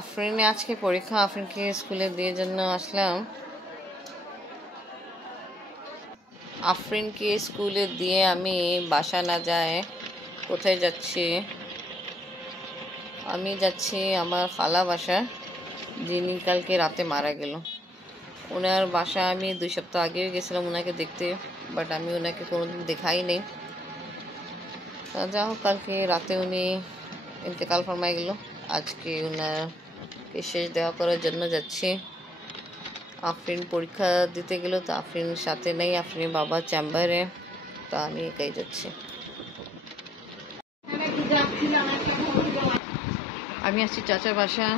আফরিনে আজকে পরীক্ষা, আফরিনকে স্কুলে দিয়ে জন্য আসলাম। আফরিনকে স্কুলে দিয়ে আমি বাসা না যায় কোথায় যাচ্ছি? আমি যাচ্ছি আমার খালা বাসা, যিনি কালকে রাতে মারা গেল। ওনার বাসা আমি 2 সপ্তাহ আগেও গেছিলাম ওনাকে দেখতে, বাট আমি ওনাকে কোনোদিন দেখাই নেই। যা হোক, কালকে রাতে উনি ইন্তেকাল ফরমাই গেল। আজকে ওনাকে শেষ দেওয়া করার জন্য যাচ্ছি। আফরিন পরীক্ষা দিতে গেল, তো আফরিন সাথে নেই, আফরিনের বাবা চেম্বারে, তা আমি একাই যাচ্ছি। আমি আসছি চাচার বাসা,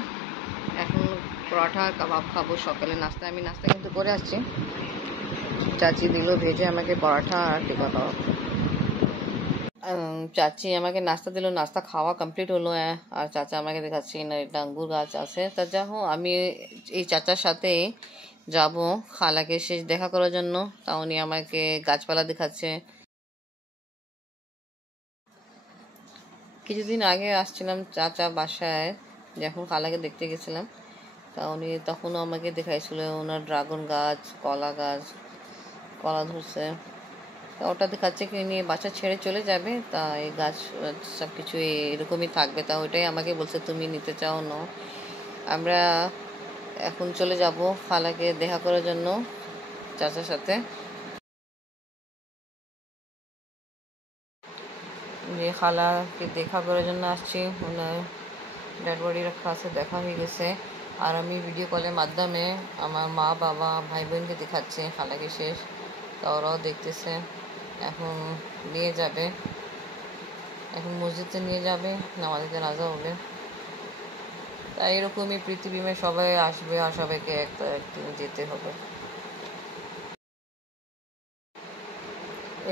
এখন পরোটা কাবাব খাবো। সকালে নাস্তা কিন্তু করে আসছি। চাচি দিল ভেজে আমাকে পরোটা আর টিকা কাবাব। চাচি আমাকে নাস্তা দিল, নাস্তা খাওয়া কমপ্লিট হলো। আর চাচা আমাকে দেখাচ্ছি না এটা আঙ্গুর গাছ আছে। তা যা হোক, আমি এই চাচার সাথে যাব খালাকে শেষ দেখা করার জন্য। তা উনি আমাকে গাছপালা দেখাচ্ছে। কিছুদিন আগে আসছিলাম চাচা বাসায়, যখন খালাকে দেখতে গেছিলাম, তা উনি তখনও আমাকে দেখাইছিল ওনার ড্রাগন গাছ, কলা গাছ, কলা ধরছে। তা ওটা দেখাচ্ছে কি নিয়ে বাসা ছেড়ে চলে যাবে, তা এই গাছ সব কিছু এরকমই থাকবে। তা ওইটাই আমাকে বলছে তুমি নিতে চাও না। আমরা এখন চলে যাব খালাকে দেখা করার জন্য চাচার সাথে। যে খালাকে দেখা করার জন্য আসছি, ওনার ডেড বডি রাখা আছে, দেখা হয়ে গেছে। আর আমি ভিডিও কলের মাধ্যমে আমার মা বাবা ভাই বোনকে দেখাচ্ছি খালাকে শেষ, তা ওরাও দেখতেছে। এখন নিয়ে যাবে, এখন মসজিদে নিয়ে যাবে, নামাজে জানাজা হবে। তাই এরকমই পৃথিবীতে সবাই আসবে আর সবাইকে একদিন যেতে হবে।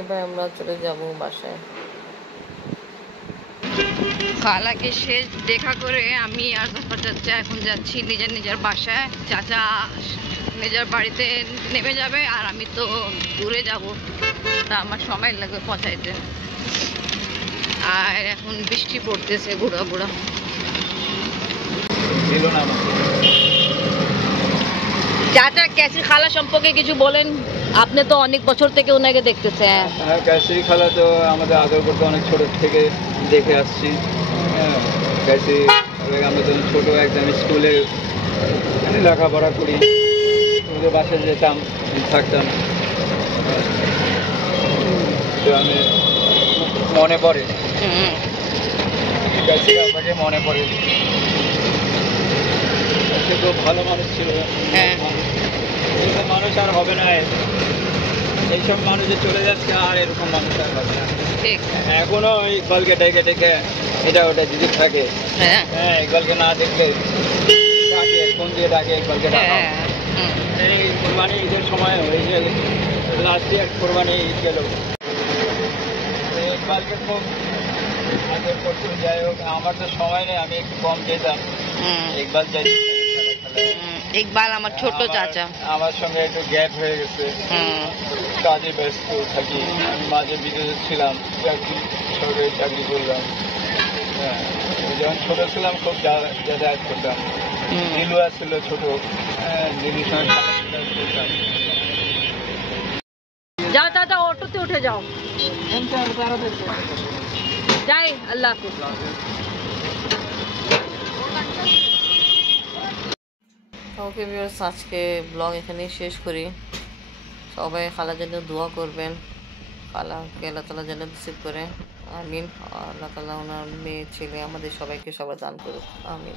এবার আমরা চলে যাব বাসায়। খালাকে শেষ দেখা করে আমি আর জাফর চাচা এখন যাচ্ছি নিজের বাসায়। চাচা নিজের বাড়িতে নেমে যাবে আর আমি তো দূরে যাব, তা আমার সময় লাগবে পৌঁছাইতে। আর এখন বৃষ্টি পড়তেছে গুড়া গুড়া। চাচা ক্যাসি খালা সম্পর্কে কিছু বলেন, আপনি তো অনেক বছর থেকে ওনাকে দেখতেছেন। হ্যাঁ, ক্যাসি খালা তো আমাদের আদর করতে অনেক ছোট থেকে দেখে আসছি। হ্যাঁ, ক্যাসি আমরা যখন ছোটো একদম স্কুলে লেখাপড়া করি, ওদের বাসায় যেতাম, থাকতাম। তো আমি মনে পড়ে ক্যাসি আমাকে মনে পড়ে। সে তো ভালো মানুষ ছিল, মানুষ আর হবে না। এইসব মানুষ যে চলে যাচ্ছে আর এরকম মানুষ আর হবে না। এখনো ইকবালকে ডেকে ডেকে এটা ওটা যদি থাকে, হ্যাঁ ইকবালকে না দেখলে ডাকে, ফোন দিয়ে ডাকে ইকবালকে ডাকা। এই কোরবানি ঈদের সময় হয়ে গেল, লাস্ট ইয়ার কোরবানি ঈদ গেল, ইকবালকে খুব আদর করতে। যাই হোক, আমার তো সময় নেই, আমি একটু কম যেতাম। ইকবাল চাই, ইকবাল আমার ছোট চাচা, আমার সঙ্গে একটু গ্যাপ হয়ে গেছে, কাজে ব্যস্ত থাকি। আমি মাঝে বিদেশে ছিলাম, সরকারি চাকরি করলাম। হ্যাঁ, যখন ছোট ছিলাম খুব যাতায়াত করতাম। নীলু আসছিল ছোট, নীলুর সঙ্গে করতাম। যাও দাদা, অটোতে উঠে যাও, যাই। আল্লাহ হাফিজ। ওকে ভিউয়ার্স, আজকে ব্লগ এখানেই শেষ করি। সবাই খালার জন্য দোয়া করবেন, খালাকে আল্লাহ তাআলা যেন নসিব করে, আমিন। আল্লাহ তাআলা ওনার মেয়ে ছেলে আমাদের সবাইকে সবার দান করুক, আমিন।